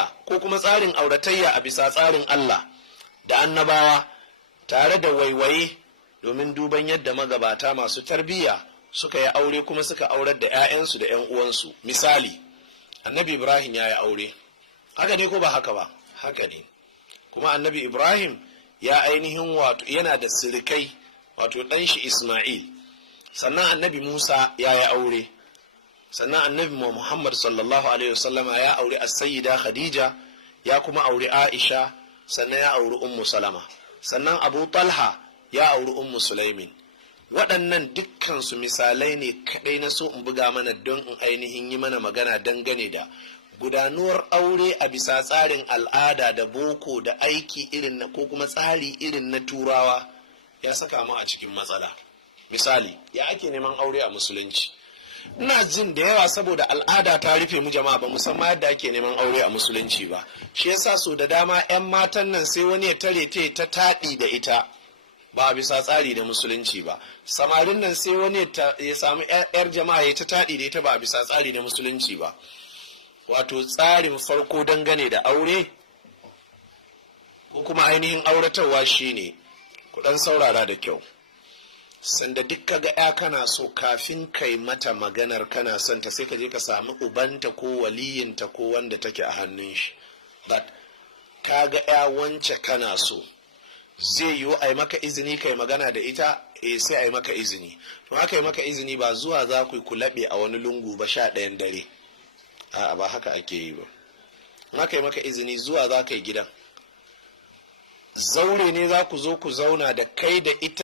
tarbiyya ko kuma tsarin auratayya a bisa tsarin Allah da annabawa tare da waiwaye domin duban yadda magabata masu tarbiyya suka yi aure kuma suka aurar da 'ya'yansu da 'yan uwansu. Misali, annabi Ibrahim ya yi aure, haka ne ko ba haka ba? Haka ne. Kuma annabi Ibrahim ya ainihin wato yana da sirikai, wato ɗan shi Ismail. Sannan annabi Musa ya yi aure, sannan annabi Muhammad sallallahu alaihi wasallama ya aure as-sayyida Khadija, ya kuma aure Aisha, sannan ya auri Ummu Salama, sannan Abu Talha ya auri Ummu Sulaimin. Waɗannan dukkansu misalai ne kaɗai na so in buga mana don in ainihin yi mana magana dangane da gudanuwar aure a bisa tsarin al'ada da boko da aiki irin na ko kuma tsari irin na turawa ya saka mu a cikin matsala. Misali, ya ake neman aure a musulunci? Ina jin da yawa saboda al'ada ta rufe mu jama'a ba musamman yadda ake neman aure a musulunci ba. Shi yasa so da dama 'yan matan nan sai wani ya tare ta taɗi da ita ba a bisa tsari da musulunci ba. Samarin nan sai wani ya samu 'yar jama'a ya ta taɗi da ita ba a bisa tsari da musulunci ba. Wato tsarin farko dangane da aure ko kuma ainihin auratarwa shine ku dan saurara da kyau. Sanda duk kaga ya kana so, kafin kai mata maganar kana son ta sai ka je ka samu ubanta ko waliyinta ko wanda take a hannun shi. But kaga ya wance kana so, zai yiwu a yi maka izini kai magana da ita, sai a yi maka izini. To haka yi maka izini ba zuwa za ku yi kulaɓe a wani lungu ba 11 dare. A'a, ba haka ake yi ba. Haka yi maka izini zuwa za ka yi gidan, zaure ne za ku zo ku zauna da kai da ita.